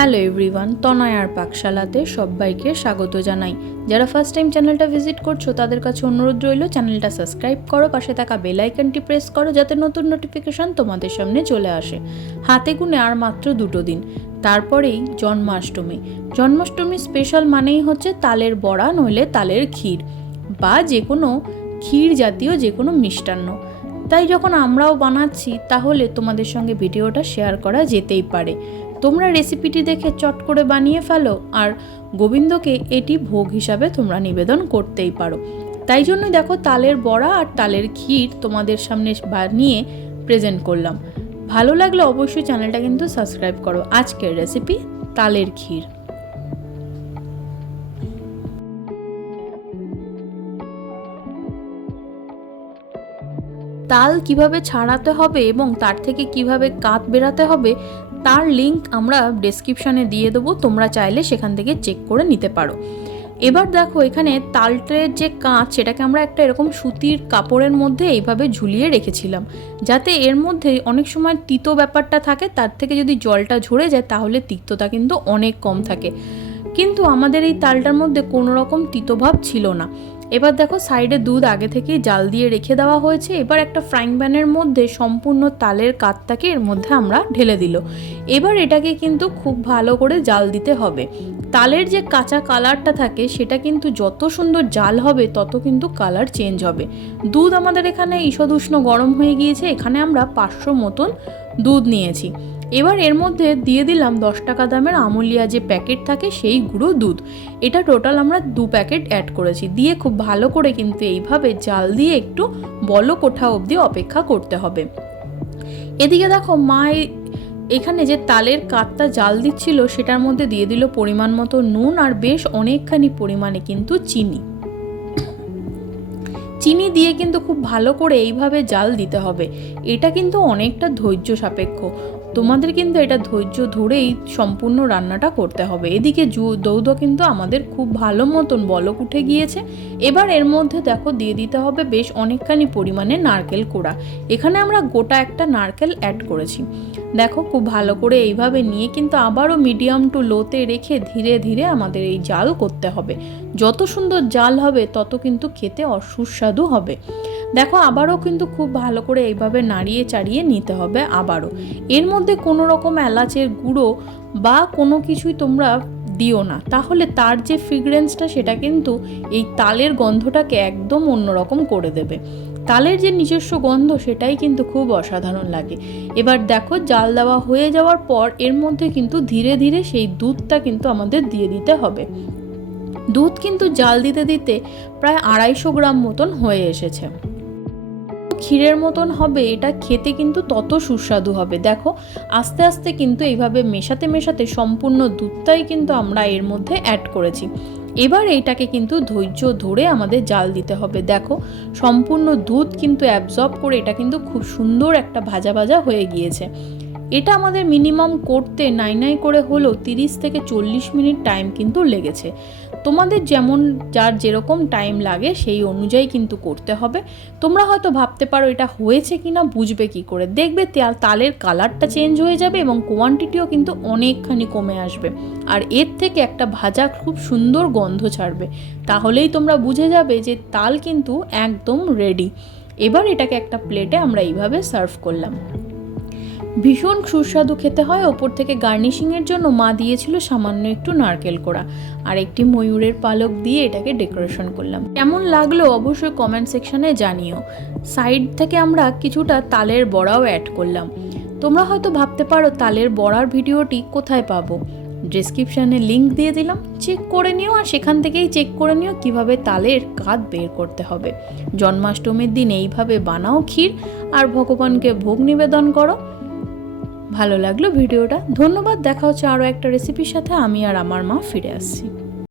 Hello everyone, তনয়ার পাকশালাতে সবাইকে স্বাগত জানাই। যারা ফার্স্ট টাইম চ্যানেলটা ভিজিট করছো তাদের কাছে অনুরোধ রইল, চ্যানেলটা সাবস্ক্রাইব করো, পাশে থাকা বেল আইকনটি প্রেস করো যাতে নতুন নোটিফিকেশন তোমাদের সামনে চলে আসে। হাতে গুনে আর মাত্র 2 দিন, তারপরেই জন্মাষ্টমী। জন্মাষ্টমী স্পেশাল মানেই হচ্ছে তালের বড়া নইলে তালের ক্ষীর বা যে কোনো ক্ষীর জাতীয় যে কোনো মিষ্টান্ন। তাই যখন আমরাও বানাচ্ছি তাহলে তোমাদের সঙ্গে ভিডিওটা শেয়ার করা যেতেই পারে। তোমরা রেসিপিটি দেখে চট করে বানিয়ে ফেলো আর গোবিন্দকে এটি ভোগ হিসাবে তোমরা নিবেদন করতেই পারো। তাই জন্যই দেখো তালের বড়া আর তালের ক্ষীর তোমাদের সামনে বানিয়ে প্রেজেন্ট করলাম। ভালো লাগলে অবশ্যই চ্যানেলটা কিন্তু সাবস্ক্রাইব করো। আজকের রেসিপি তালের ক্ষীর। তাল কিভাবে ছাড়াতে হবে এবং তার থেকে কিভাবে কাত বেরাতে হবে তার লিংক আমরা ডেসক্রিপশানে দিয়ে দেবো, তোমরা চাইলে সেখান থেকে চেক করে নিতে পারো। এবার দেখো এখানে তালটের যে কাঁচ সেটাকে আমরা একটা এরকম সুতির কাপড়ের মধ্যে এইভাবে ঝুলিয়ে রেখেছিলাম, যাতে এর মধ্যে অনেক সময় তিতো ব্যাপারটা থাকে, তার থেকে যদি জলটা ঝরে যায় তাহলে তিক্ততা কিন্তু অনেক কম থাকে। কিন্তু আমাদের এই তালটার মধ্যে কোনো রকম তিতভাব ছিল না। এবার দেখো সাইডে দুধ আগে থেকেই জাল দিয়ে রেখে দেওয়া হয়েছে। এবার একটা ফ্রাইং প্যানের মধ্যে সম্পূর্ণ তালের কাতটাকে এর মধ্যে আমরা ঢেলে দিল। এবার এটাকে কিন্তু খুব ভালো করে জাল দিতে হবে। তালের যে কাঁচা কালারটা থাকে সেটা কিন্তু যত সুন্দর জাল হবে তত কিন্তু কালার চেঞ্জ হবে। দুধ আমাদের এখানে ঈষদ উষ্ণ গরম হয়ে গিয়েছে, এখানে আমরা 500 মতন দুধ নিয়েছি। এবার এর মধ্যে দিয়ে দিলাম 10 টাকা দামের আমুলিয়া যে প্যাকেট থাকে সেই গুঁড়ো দুধ। এটা টোটাল আমরা 2 প্যাকেট অ্যাড করেছি। দিয়ে খুব ভালো করে কিন্তু এইভাবে জাল দিয়ে একটু বলক ওঠা অবধি অপেক্ষা করতে হবে। এদিকে দেখো মা এখানে যে তালের কাতটা জাল দিচ্ছিল সেটার মধ্যে দিয়ে দিল পরিমাণ মতো নুন আর বেশ অনেকখানি পরিমাণে কিন্তু চিনি দিয়ে কিন্তু খুব ভালো করে এইভাবে জাল দিতে হবে। এটা কিন্তু অনেকটা ধৈর্য সাপেক্ষ, তোমাদের কিন্তু এটা ধৈর্য ধরেই সম্পূর্ণ রান্নাটা করতে হবে। এদিকে দৌদ কিন্তু আমাদের খুব ভালো মতন বলক উঠে গিয়েছে। এবার এর মধ্যে দেখো দিয়ে দিতে হবে বেশ অনেকখানি পরিমাণে নারকেল কোড়া। এখানে আমরা গোটা একটা নারকেল অ্যাড করেছি। দেখো খুব ভালো করে এইভাবে নিয়ে কিন্তু আবারও মিডিয়াম টু লোতে রেখে ধীরে ধীরে আমাদের এই জাল করতে হবে। যত সুন্দর জাল হবে তত কিন্তু খেতে সুস্বাদু হবে। দেখো আবারও কিন্তু খুব ভালো করে এইভাবে নাড়িয়ে চাড়িয়ে নিতে হবে। আবারও এর মধ্যে কোনো রকম এলাচের গুঁড়ো বা কোনো কিছুই তোমরা দিও না, তাহলে তার যে ফ্রেগরেন্সটা সেটা কিন্তু এই তালের গন্ধটাকে একদম অন্যরকম করে দেবে। তালের যে নিজস্ব গন্ধ সেটাই কিন্তু খুব অসাধারণ লাগে। এবার দেখো জাল দেওয়া হয়ে যাওয়ার পর এর মধ্যে কিন্তু ধীরে ধীরে সেই দুধটা কিন্তু আমাদের দিয়ে দিতে হবে। দুধ কিন্তু জাল দিতে দিতে প্রায় 250 গ্রাম মতন হয়ে এসেছে। ক্ষীরের মতন হবে, এটা খেতে কিন্তু তত সুস্বাদু হবে। দেখো আস্তে আস্তে কিন্তু এইভাবে মেশাতে মেশাতে সম্পূর্ণ দুধটাই কিন্তু আমরা এর মধ্যে অ্যাড করেছি। এবার এইটাকে কিন্তু ধৈর্য ধরে আমাদের জাল দিতে হবে। দেখো সম্পূর্ণ দুধ কিন্তু অ্যাবজর্ব করে এটা কিন্তু খুব সুন্দর একটা ভাজা ভাজা হয়ে গিয়েছে। এটা আমাদের মিনিমাম করতে নাই করে হলেও 30 থেকে 40 মিনিট টাইম কিন্তু লেগেছে। তোমাদের যেমন যার যেরকম টাইম লাগে সেই অনুযায়ী কিন্তু করতে হবে। তোমরা হয়তো ভাবতে পারো এটা হয়েছে কিনা বুঝবে কি করে, দেখবে তালের কালারটা চেঞ্জ হয়ে যাবে এবং কোয়ান্টিটিও কিন্তু অনেকখানি কমে আসবে আর এর থেকে একটা ভাজা খুব সুন্দর গন্ধ ছাড়বে। তাহলেই তোমরা বুঝে যাবে যে তাল কিন্তু একদম রেডি। এবার এটাকে একটা প্লেটে আমরা এইভাবে সার্ভ করলাম। ভীষণ সুস্বাদু খেতে হয়। ওপর থেকে গার্নিশিংয়ের জন্য মা দিয়েছিল সামান্য একটু নারকেল কোড়া আর একটি ময়ূরের পালক দিয়ে এটাকে ডেকোরেশন করলাম। কেমন লাগলো অবশ্যই কমেন্ট সেকশনে জানিও। সাইড থেকে আমরা কিছুটা তালের বড়াও অ্যাড করলাম। তোমরা হয়তো ভাবতে পারো তালের বড়ার ভিডিওটি কোথায় পাবো, ডেসক্রিপশানে লিংক দিয়ে দিলাম, চেক করে নিও আর সেখান থেকেই চেক করে নিও কিভাবে তালের কাত বের করতে হবে। জন্মাষ্টমীর দিন এইভাবে বানাও ক্ষীর আর ভগবানকে ভোগ নিবেদন করো। ভালো লাগলো ভিডিওটা, ধন্যবাদ। দেখা হচ্ছে আরও একটা রেসিপির সাথে। আমি আর আমার মা ফিরে আসছি।